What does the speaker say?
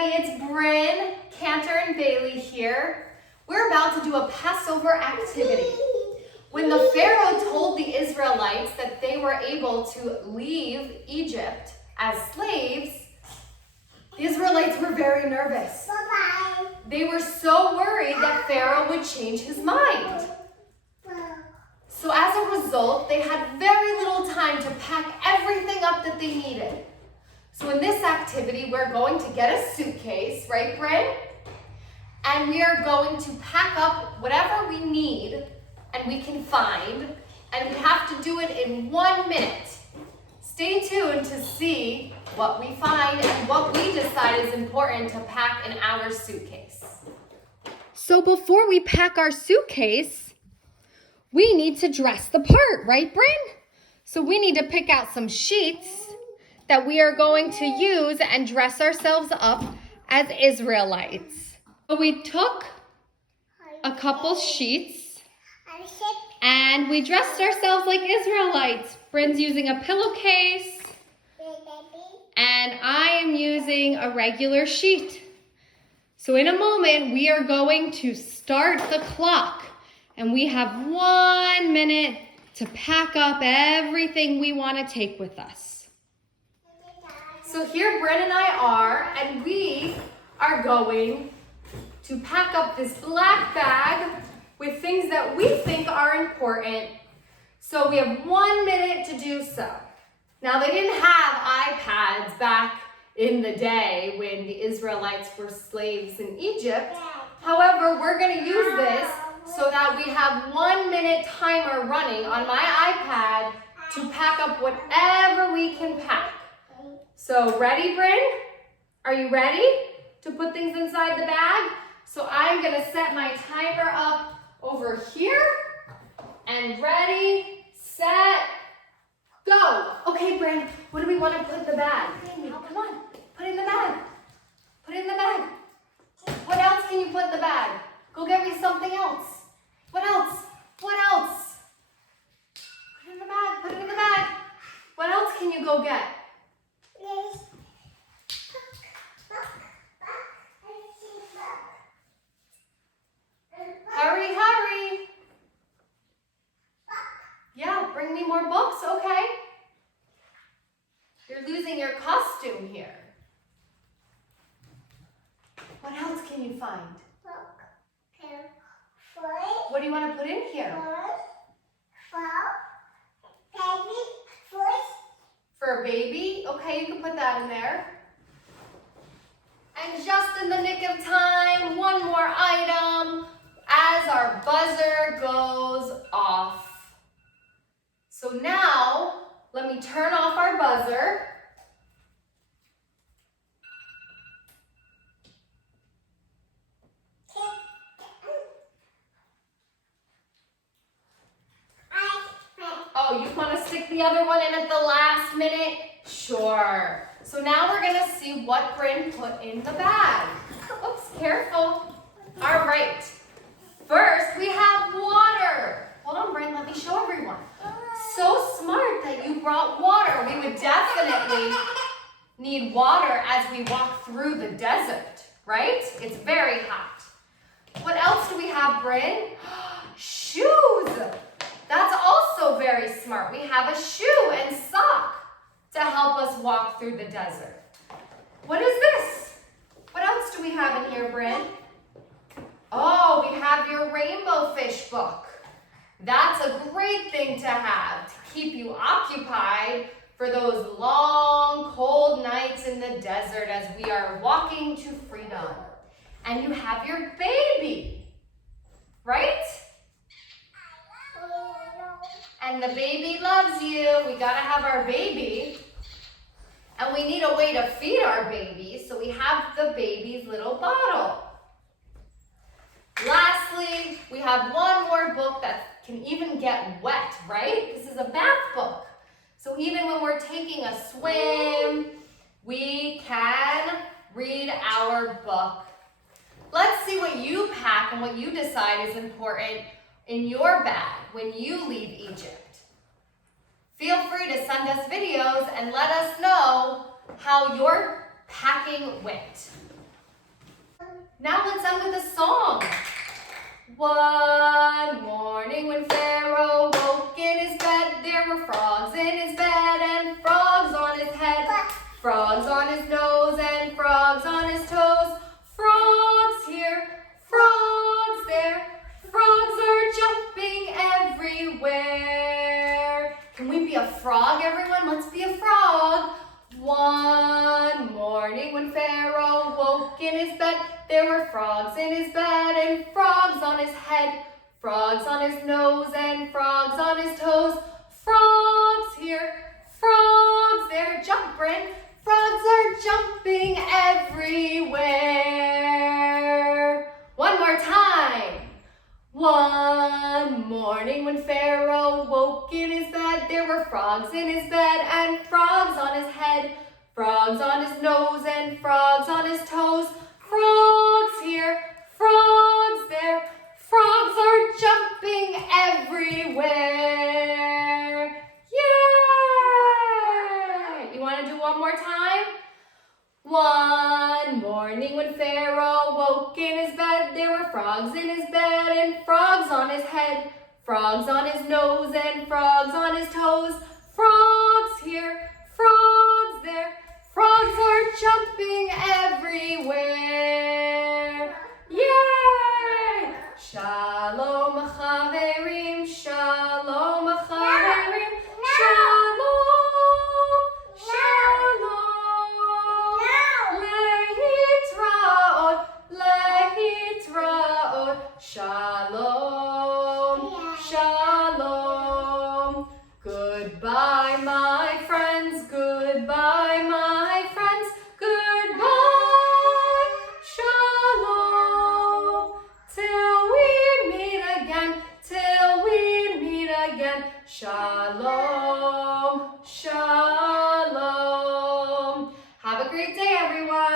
everybody, it's Bryn, Cantor, and Bailey here. We're about to do a Passover activity. When the Pharaoh told the Israelites that they were able to leave Egypt as slaves, the Israelites were very nervous. They were so worried that Pharaoh would change his mind. So as a result, they had very little time to pack everything up that they needed. So in this activity, we're going to get a suitcase, right, Bryn? And we are going to pack up whatever we need and we can find, and we have to do it in 1 minute. Stay tuned to see what we find and what we decide is important to pack in our suitcase. So before we pack our suitcase, we need to dress the part, right, Bryn? So we need to pick out some sheets that we are going to use and dress ourselves up as Israelites. So we took a couple sheets and we dressed ourselves like Israelites. Bryn's using a pillowcase and I am using a regular sheet. So in a moment, we are going to start the clock and we have 1 minute to pack up everything we want to take with us. So here Bryn and I are, and we are going to pack up this black bag with things that we think are important. So we have 1 minute to do so. Now they didn't have iPads back in the day when the Israelites were slaves in Egypt. However, we're going to use this so that we have 1 minute timer running on my iPad to pack up whatever we can pack. So ready, Bryn? Are you ready to put things inside the bag? So I'm gonna set my timer up over here and ready, set, go. Okay, Bryn, what do we want to put in the bag? Come on, put it in the bag. Put it in the bag. What else can you put in the bag? Go get me something else. What else? What else? Put it in the bag, put it in the bag. What else can you go get? Hurry, hurry. Yeah, bring me more books, okay. You're losing your costume here. What else can you find? What do you want to put in here? For a baby? Okay, you can put that in there. And just in the nick of time, one more item as our buzzer goes off. So now, let me turn off our buzzer. Oh, you want to stick the other one in at the last minute? Sure. So now we're going to see what Bryn put in the bag. Oops, careful. All right. First, we have water. Hold on, Bryn, let me show everyone. So smart that you brought water. We would definitely need water as we walk through the desert, right? It's very hot. What else do we have, Bryn? Shoes. That's also very smart. We have a shoe and sock to help us walk through the desert. What is this? What else do we have in here, Bryn? Oh, we have your rainbow fish book. That's a great thing to have to keep you occupied for those long, cold nights in the desert as we are walking to freedom. And you have your baby, right? And the baby loves you. We gotta have our baby. And we need a way to feed our baby, so we have the baby's little bottle. Lastly, we have one more book that can even get wet, right? This is a bath book. So even when we're taking a swim, we can read our book. Let's see what you pack and what you decide is important in your bag when you leave Egypt. Feel free to send us videos and let us know how your packing went. Now let's end with a song. One morning when Pharaoh woke in his bed, there were frogs in his bed and frogs on his head, frogs on his nose and frogs on his toes. Frogs here, frogs there, frogs are jumping everywhere. Can we be a frog, everyone? Let's be a frog. One morning when Pharaoh woke in his bed, there were frogs in his bed and frogs on his head, frogs on his nose and frogs on his toes. Frogs here, frogs there, jump, Bryn. Frogs are jumping everywhere. One more time. One morning when Pharaoh woke in his bed, there were frogs in his bed and frogs on his head, frogs on his nose and frogs on his toes. Frogs here, frogs there, frogs are jumping everywhere. Yay! You want to do one more time? One morning when Pharaoh woke in his bed, there were frogs in his bed and frogs on his head, frogs on his nose and frogs on his toes. Frogs here, frogs there, frogs are jumping everywhere. Yay! Shalom chaverim, shalom chaverim, shalom, shalom. Lehitraot, lehitraot, shalom, shalom. Goodbye, my friends, goodbye, my friends, goodbye, shalom. Till we meet again, shalom, shalom. Have a great day, everyone.